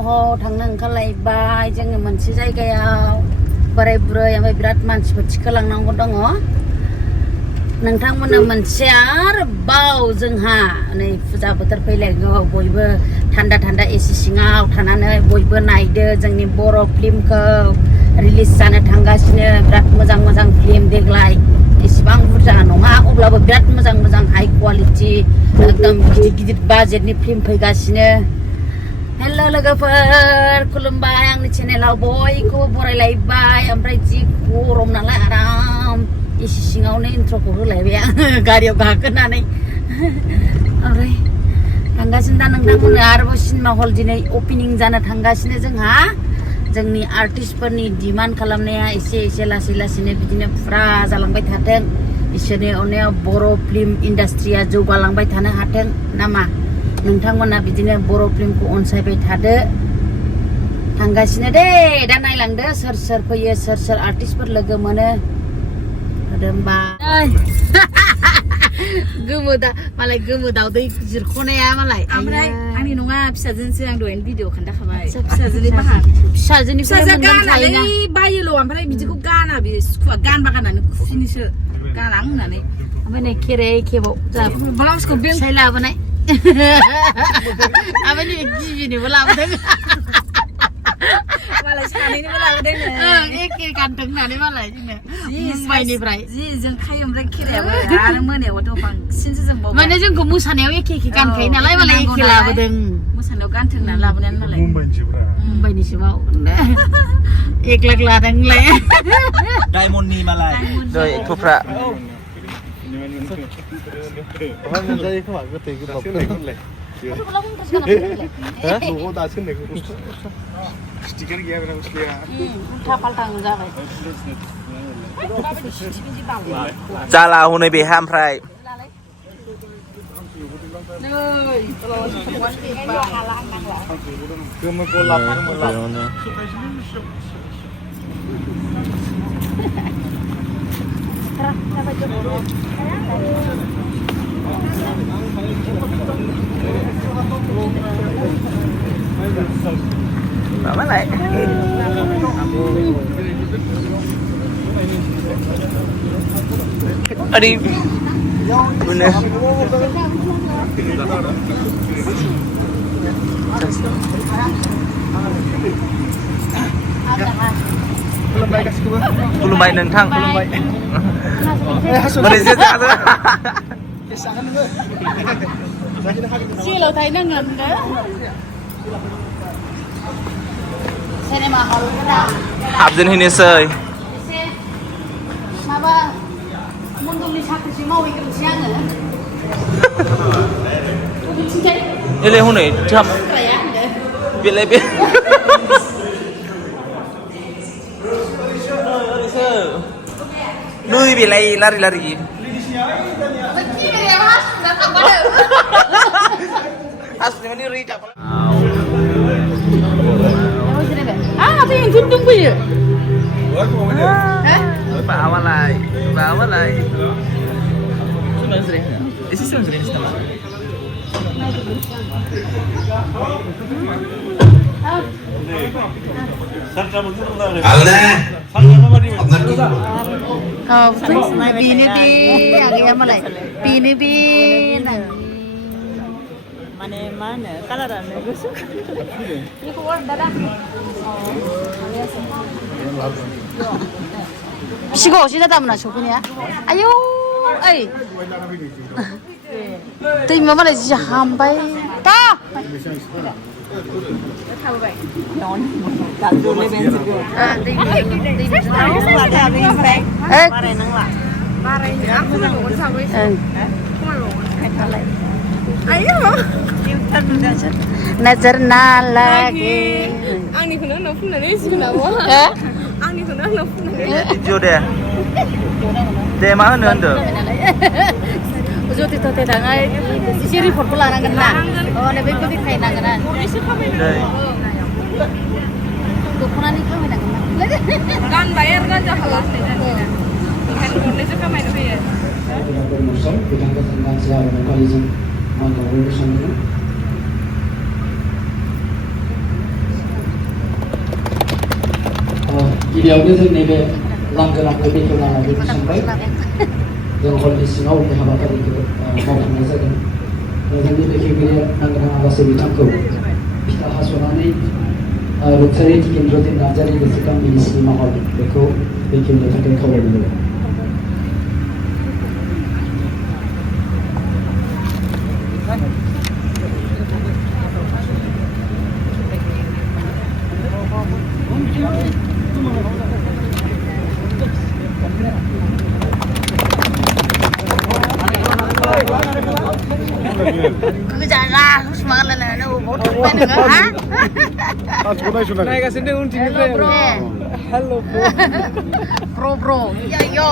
थांनो ओंखारलायबाय जोङो मोनसे जायगायाव बोराय बुरै ओमफ्राय बिराद मानसिफोर थिखोलांनांगौ दङ नोंथांमोननो मोनसे आरोबाव जोंहा नै फुजा बोथोर फैलायगौ बयबो थान्दा थान्दा एसि सिङाव थानानै बयबो नायदो जोंनि बर' फिल्मखौ रिलिज जानो थांगासिनो बिराद मोजां मोजां फिल्म देग्लाय एसेबां बुरजा नङा अब्लाबो बिराद मोजां मोजां हाई क्वालिटि एकदम गिदिर गिदिर बाजेटनि फिल्म फैगासिनो हेल' लोगोफोर खुलुमबाय आंनि चेनेलाव बयखौबो बरायलायबाय ओमफ्राय जि गरम नालाय आराम एसि सिङावनो इन्ट्र'खौ होलायबाय आङो गारियाव गाखोनानै ओमफ्राय थांगासिनो दा नोंथांमोननो आरोबाव सिनेमा हल दिनै अपेनिं जानो थांगासिनो जोंहा जोंनि आर्टिस्टफोरनि डिमान्ड खालामनाया एसे एसे लासै लासैनो बिदिनो फुरा जालांबाय थाथों इसोरनि अननायाव बर' फिल्म इन्डास्ट्रिया जौगालांबाय थानो हाथों नामा नोंथांमोना बिदिनो बर' फिल्मखौ अनसायबाय थादो थांगासिनो दे दा नायलांदो सोर सोर फैयो सोर सोर आर्टिस्टफोर लोगो मोनो होमबा गोमो दा मालाय गोमो दावदै जिरख'नाया मालाय ओमफ्राय आंनि नङा फिसाजोनिसो आं दहायनो भिडिअ खोन्थाखाबाय फिसाजोनि बाहा फिसाजोनिफ्राय गानालै बायोल' ओमफ्राय बिदिखौ गाना बे सुखुवा गानबा गाननानै खुसिनिसो गाना होननानै ओमफ्राय नै खेराइ खेबाव ब्लाउसखौ फिसाइ लाबोनाय ओमफ्राय नै गिबिनोबो लाबोदों मालाय सानैनोबो लाबोदों एखे गानथों होननानै मालाय जोंनो मुम्बाइनिफ्राय जि जों खायो ओमफ्राय खेरायाबो आरो मोनायावथ' बांसिनसो जों बावबाय माने जोंखौ मोसानायाव एखे एखे गानखायो नालाय मालाय एखे लाबोदों मोसानायाव गानथों होननानै लाबोनायानो मालाय मुम्बाइनिसोबाव एक लाख लादोंलाय डायमन्डनि मालाय दै एक्टरफ्रा स्टिकार गैया बेना गस्लाया उल्था फाल्था जाबाय जाला हनै बेहा ओमफ्राय गोमो गलाब मालाय aduh bener खुलुमबाय नोंथां खुलुमबाय बोरैसो जादो जेलाव थाहैनांगोन सिनेमा हलफोरा हाबजेनहैनोसै एसे माबा मन्दलनि साख्रिसो मावहैग्रोनोसै आङो बबेथिंजाय एलाय हनै थाब बेलाय बे नै बेलाय लारि लारि हासुनाय माने रिजाब ada yang gendong gue ya? bawa lagi sudah sering isi sering sama oh betul bini deh agaknya malah bini mana kalarannya gue suka ini keluar darah 시고 어디다 담나 저거냐 아유 에이 또 이마 말해 진짜 한바이 다 Nazar na lagi. Ani kena nak pun nak sih kenapa? Ani kena nak pun nak. Jodoh. Deh mana anda? Ujo tito tangai. Isi report pula nangan na. Oh lebih kau dikai nangan na. Deh. Dokumen ni kau nangan na. Kan bayar kan jahalah ni. Handphone ni juga main tu ya. गिबियावनो जोंनि बे लांगोनाखौ बेखेवना लाग्रोनो सानबाय जों हलनि सिङाव बे हाबाफारिखौ मावफुंनाय जादों जोंनि बेखेवगिरि लांगोना आलासि बिथांखौ फिथा हास'नानै रुंसारि टिकेन्द्रजित नार्जारि गोसोखां मिनिस्ट्रि महल बेखौ बेखेवनो थाखाय खावलायनाय जाबाय गोजाना हुसमागोन नो बबाव थांबाय नोङो हा नायगासिनो दं उनथिंनिफ्राय हेल' ब्र यो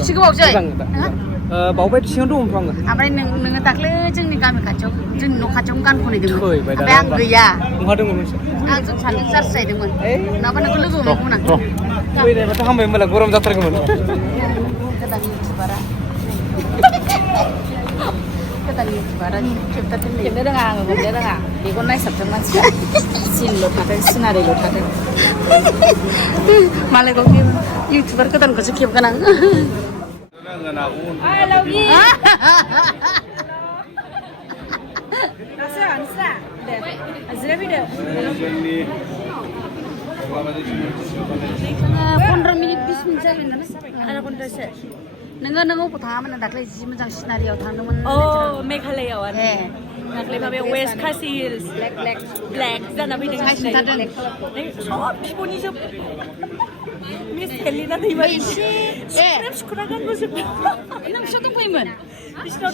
एसे गोबावसै बावबाय सिगां दंमोनथ' आङो ओमफ्राय नोङो दाख्लै जोंनि गामि खाथियाव जोंनि न' खाथियावनो गान खनहैदोंमोन ओमफ्राय आं गैया बहा दंमोन आं जों सानैजों चार्ज जाहैदोंमोन नङाबा नोंखौ लोगो मोनगौमोन आं फैनायबाथ' हामबाय होनबालाय गरम जाथारगौमोन गोदान इउटुबारा खेबनो रोङा आङो हमनो रोङा बेखौ नायसाबदों मानसिया सिनल' थाथों सिनारिल' थाथों मालायखौ इउटुबार गोदानखौसो खेबगोन आं फन्द्र' मिनिट 20 मिनिट जाबाय नालाय आधा घन्टासो नोङो अबाव थाङामोन दाख्लै जि मोजां सिनारियाव थांदोंमोन मेघालयआव आरो दाख्लै माबायाव वेस्ट खासि हिल्स ब्लेक जाना फैदों सब बिख'निसो मिस हेलिना दैमा एसे सुखुना गानबोजोबदों नोंसोर दंफैयोमोन बिसिनाव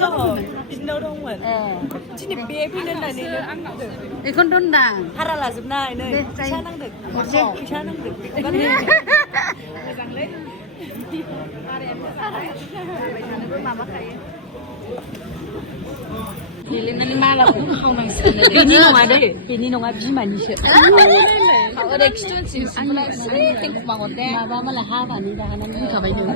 दंमोन दिनै बे फैनो होननानै बेखौनोथ' होनदां भारा लाजोबनाय नै फैसा नांदों फैसा नांदों मोजांलै गेलेनानै मालाखौ खावनांसिगोन बेनि नङा दै बेनि नङा बिमानिसो ओरै खिथुनसि माबा मालाय हाबानि दाहानानै होखाबाय नों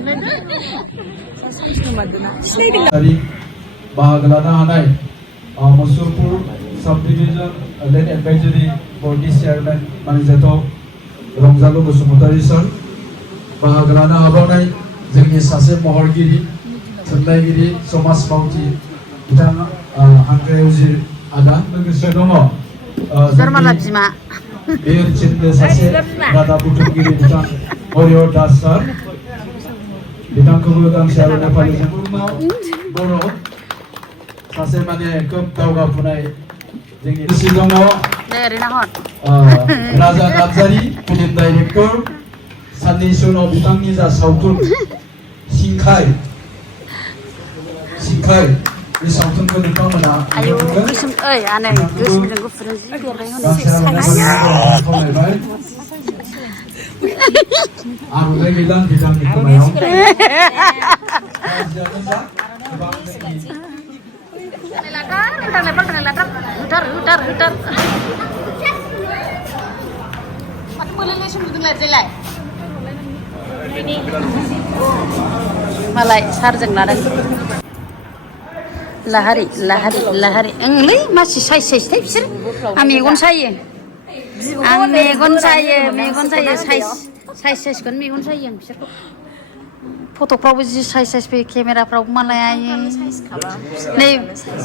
बाहागो लानो हानाय Musalpur sub division land advisory बर्डनि चेयारमेन मानिजाथाव रंजालु बसुमतारी सर बाहागो लानो हाबावनाय जोंनि सासे महरगिरि थुनलाइगिरि समाज मावथि बिथाङा हांख्रायउजिर आदा लोगोसे दङ जरमाला बिमा बेरचिननि सासे रादाब बुथुमगिरि बिथां हरिय दास सार बिथांखौबो गांसे आर'नाइ फालिजों बर' सासे माने खोब दावगाफुनाय जोंनि गोसो दङ राजा नार्जारि फिल्म डाइरेक्टर साननैसो उनाव बिथांनि जा सावथुन सिंखाय बे सावथुनखौ नोंथांमोना आयौ गोसोम ओइ आनै गोसोमजों गुफुरजों जि देरबाय खावलायबाय आर'नाइ गैला बिथांनि खोमायाव मालाय सारजों लादों लाहारि ओंलै मासि साइज थाय बिसोर आं मेगन सायो साइजखौनो मेगन सायो आं बिसोरखौ फट'फ्रावबो जि साइज फैयो केमेराफ्रावबो मालाय आयो नै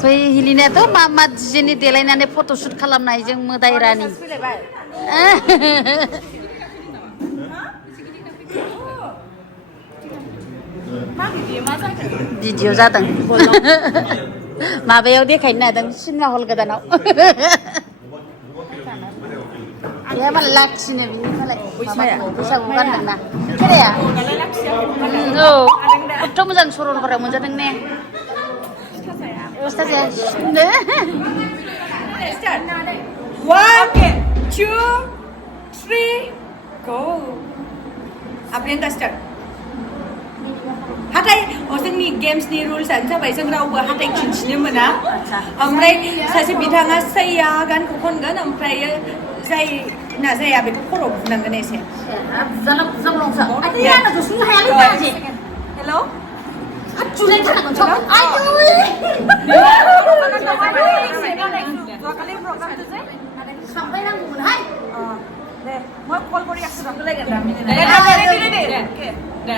बै हिलिनायाथ' मा डिजाइननि देलायनानै फट'शुट खालामनाय जों मोदाय रानि भिडिअ जादों माबायाव देखायनो नागिरदों सिनेमा हल गोदानाव बे मालाय लाखिनो बिनि मालाय बैसागु गानदोंना खेराया औ खथ' मोजां सरलपारायाव मोनजादों ने फिथा जाया 1 2 3 go Aprianta start हाथाय जोंनि गेम्सनि रुल्सआनो जाबाय जों रावबो हाथाय खिन्थिनो मोना ओमफ्राय सासे बिथाङा सैया गानखौ खनगोन ओमफ्राय जायना जाया बेखौ खर'आव बुनांगोन एसे हेल' दे मा कल करि आसु राखो लायगोन दा दे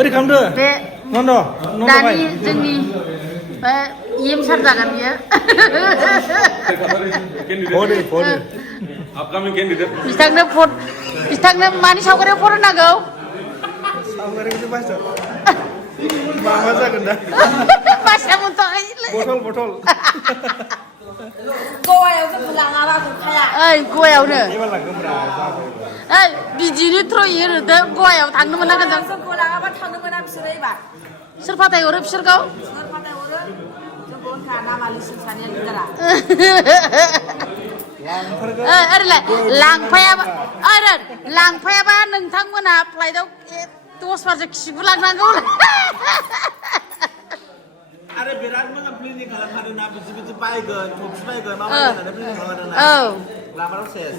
Beri kamu deh. Nono. Dani जोंनि EM सार जागोन बियो Fode. Upcoming candidate. बिथांनो मानि सावगारियाव फट' नांगौ Saudari itu bahasa. Mama जागोन दा. भाषा मोनथ'आखै Botol. गवायाव जों लाङाबा गुखाया ओइ गवायावनो Ini malah gembrah जाबाय. ओइ बिदिनो थ्रयै होदो गवायाव थांनो मोनाखै जों जोंखौ लाङाबा थांनो मोना बिसोरो एबार सोर फाथायहरो बिसोरखौ सोर फाथायहरो जोंखौ होनखा नामालिसिं सानैया लिडारा ओरैलाय लांफायाबा नोंथांमोना फ्लाइटआव 10 बारसो खिगुलांनांगौ Ada berat banget planning kalau na biji-biji baik, top baik, mama ada planning kalau ada. Lama proses.